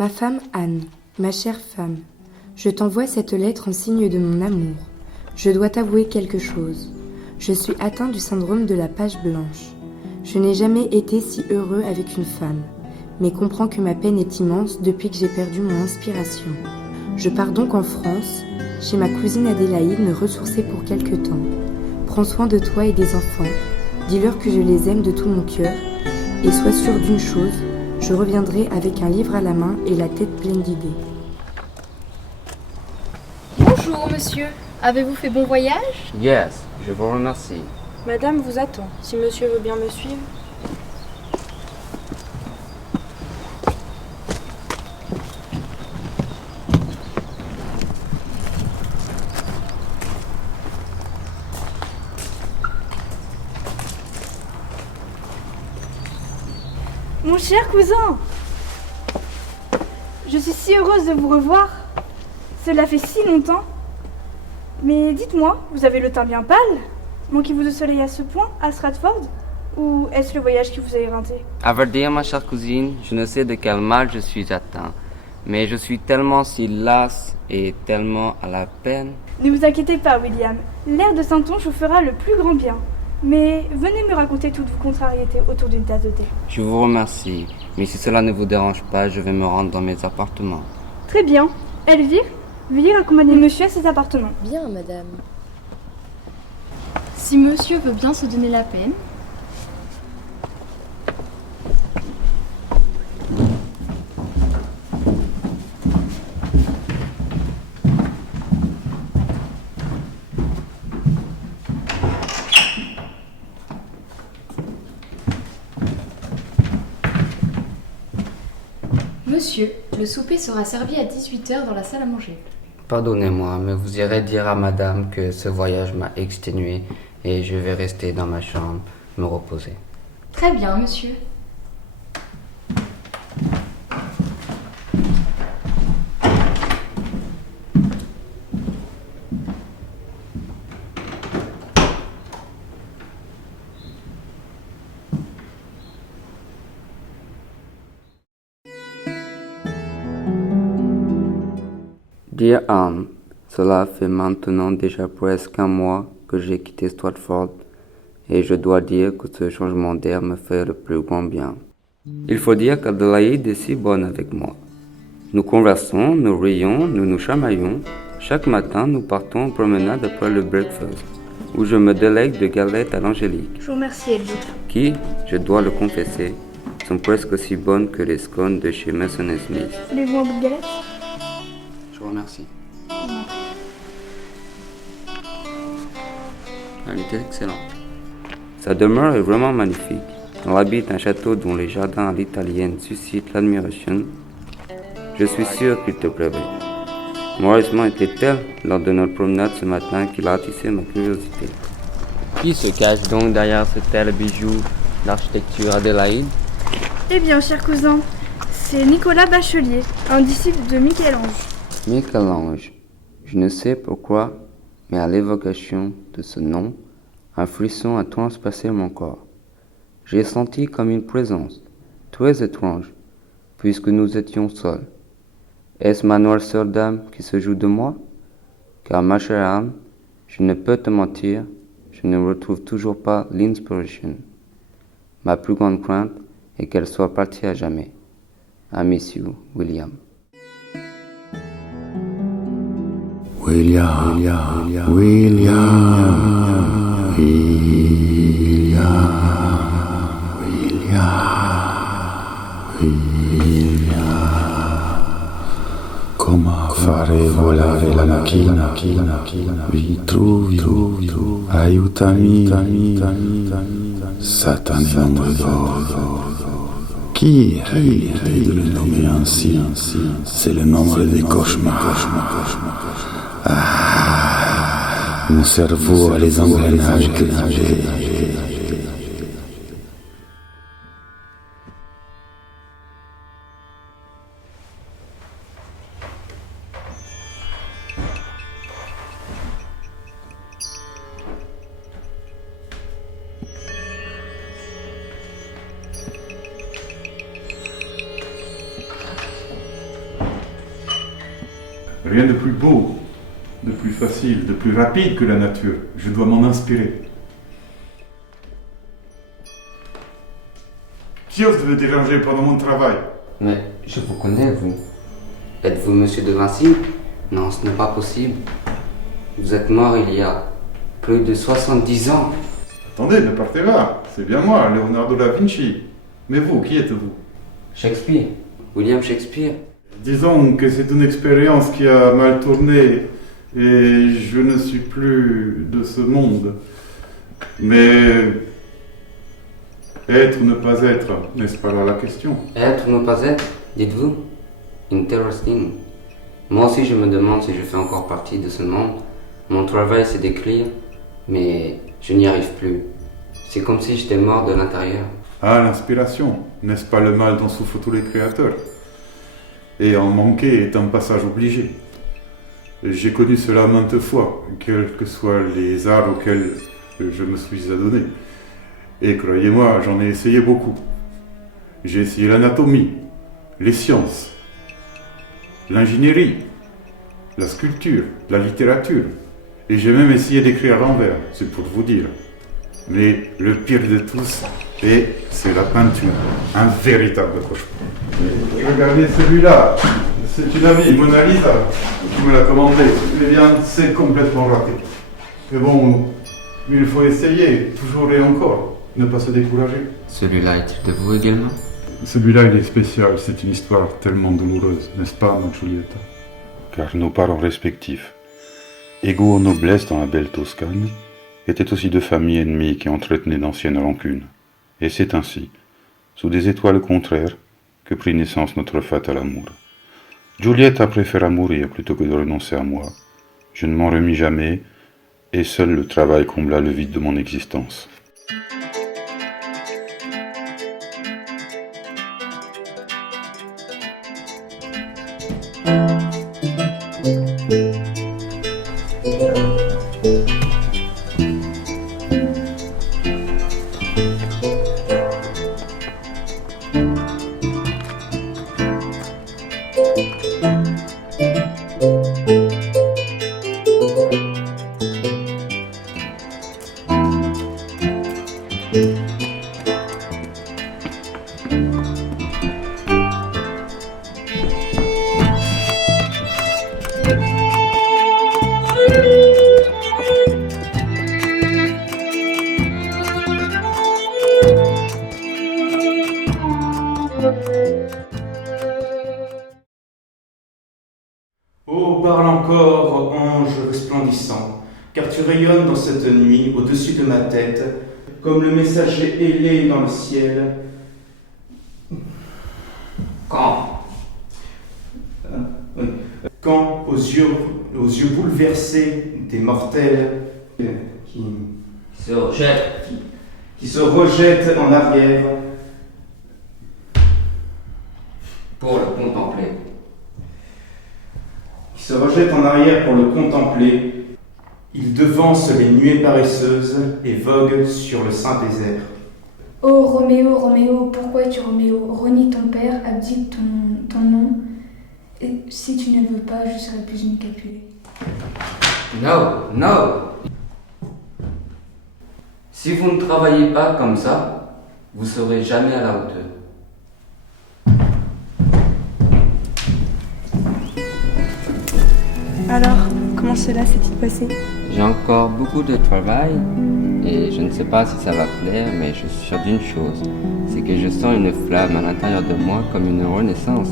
ma femme Anne, ma chère femme, je t'envoie cette lettre en signe de mon amour. Je dois t'avouer quelque chose. Je suis atteint du syndrome de la page blanche. Je n'ai jamais été si heureux avec une femme, mais comprends que ma peine est immense depuis que j'ai perdu mon inspiration. Je pars donc en France, chez ma cousine Adélaïde, me ressourcer pour quelque temps. Prends soin de toi et des enfants, dis-leur que je les aime de tout mon cœur, et sois sûr d'une chose, je reviendrai avec un livre à la main et la tête pleine d'idées. Bonjour, monsieur. Avez-vous fait bon voyage? Yes, je vous remercie. Madame vous attend, si monsieur veut bien me suivre. Mon cher cousin, je suis si heureuse de vous revoir. Cela fait si longtemps. Mais dites-moi, vous avez le teint bien pâle. Manquez-vous de soleil à ce point, à Stratford? Ou est-ce le voyage qui vous a éreinté? À vrai dire, ma chère cousine, je ne sais de quel mal je suis atteint, mais je suis tellement si las et tellement à la peine. Ne vous inquiétez pas, William. L'air de Saint-Onge vous fera le plus grand bien. Mais venez me raconter toutes vos contrariétés autour d'une tasse de thé. Je vous remercie, mais si cela ne vous dérange pas, je vais me rendre dans mes appartements. Très bien. Elvire, veuillez accompagner monsieur à ses appartements. Bien, madame. Si monsieur veut bien se donner la peine. Monsieur, le souper sera servi à 18h dans la salle à manger. Pardonnez-moi, mais vous irez dire à madame que ce voyage m'a exténué et je vais rester dans ma chambre, me reposer. Très bien, monsieur. Dear Anne, cela fait maintenant déjà presque un mois que j'ai quitté Stratford et je dois dire que ce changement d'air me fait le plus grand bien. Il faut dire qu'Adélaïde est si bonne avec moi. Nous conversons, nous rions, nous nous chamaillons. Chaque matin, nous partons en promenade après le breakfast, où je me délègue de galettes à l'angélique, Je vous remercie, Elvire. qui, je dois le confesser, sont presque aussi bonnes que les scones de chez Mason & Smith. Voulez-vous un bout de galette? Je vous remercie. Elle était excellente. Sa demeure est vraiment magnifique. Elle habite un château dont les jardins à l'italienne suscitent l'admiration. Je suis sûr qu'il te plairait. Mon réjouissement était tel lors de notre promenade ce matin qu'il a attisé ma curiosité. Qui se cache donc derrière ce tel bijou d'architecture Adélaïde? Eh bien, cher cousin, c'est Nicolas Bachelier, un disciple de Michel-Ange. Michel-Ange. Je ne sais pourquoi, mais à l'évocation de ce nom, un frisson a transpercé mon corps. J'ai senti comme une présence, très étrange, puisque nous étions seuls. Est-ce ma noirceur d'âme qui se joue de moi? Car ma chère Anne, je ne peux te mentir, je ne retrouve toujours pas l'inspiration. Ma plus grande crainte est qu'elle soit partie à jamais. I miss you, William. William, William, William, Come fare volare la macchina? Vi trovi, aiutami, Satan est mon rêve. Qui a eu l'idée de le nommer ainsi? C'est le nombre des cauchemars. Mon cerveau a les engrenages que j'ai. Rien de plus beau, de plus facile, de plus rapide que la nature. Je dois m'en inspirer. Qui ose me déranger pendant mon travail? Mais je vous connais, vous. Êtes-vous monsieur de Vinci? Non, ce n'est pas possible. Vous êtes mort il y a plus de 70 ans. Attendez, ne partez pas. C'est bien moi, Leonardo da Vinci. Mais vous, qui êtes-vous? Shakespeare. William Shakespeare. Disons que c'est une expérience qui a mal tourné et je ne suis plus de ce monde. Mais être ou ne pas être, n'est-ce pas là la question? Être ou ne pas être, dites-vous? Interesting. Moi aussi je me demande si je fais encore partie de ce monde. Mon travail c'est d'écrire, mais je n'y arrive plus. C'est comme si j'étais mort de l'intérieur. Ah, l'inspiration, n'est-ce pas le mal dont souffrent tous les créateurs? Et en manquer est un passage obligé. J'ai connu cela maintes fois, quels que soient les arts auxquels je me suis adonné. Et croyez-moi, j'en ai essayé beaucoup. J'ai essayé l'anatomie, les sciences, l'ingénierie, la sculpture, la littérature. Et j'ai même essayé d'écrire à l'envers, c'est pour vous dire. Mais le pire de tous, c'est la peinture. Un véritable cauchemar. Regardez celui-là. C'est une amie, Mona Lisa, qui me l'a commandé. Eh bien, c'est complètement raté. Mais bon, il faut essayer, toujours et encore. Ne pas se décourager. Celui-là est-il de vous également? Celui-là, il est spécial. C'est une histoire tellement douloureuse, n'est-ce pas, ma Giulietta? Car nos parents respectifs, égaux aux noblesses dans la belle Toscane, étaient aussi deux familles ennemies qui entretenaient d'anciennes rancunes. Et c'est ainsi, sous des étoiles contraires, que prit naissance notre fatal amour. Giulietta préféra mourir plutôt que de renoncer à moi. Je ne m'en remis jamais, et seul le travail combla le vide de mon existence. Oh, parle encore, ange resplendissant, car tu rayonnes dans cette nuit au-dessus de ma tête, comme le messager ailé dans le ciel. Quand? Oui. Quand, aux yeux bouleversés des mortels qui Se rejette. qui se rejettent en arrière Pour le contempler. qui se rejettent en arrière pour le contempler, il devance les nuées paresseuses et vogue sur le saint désert. Oh Roméo, Roméo, pourquoi es-tu Roméo? Renie ton père, abdique ton nom. Et si tu ne veux pas, je serai plus une Capulet. No, no. Si vous ne travaillez pas comme ça, vous serez jamais à la hauteur. Alors, comment cela s'est-il passé? J'ai encore beaucoup de travail et je ne sais pas si ça va plaire, mais je suis sûr d'une chose, c'est que je sens une flamme à l'intérieur de moi comme une renaissance.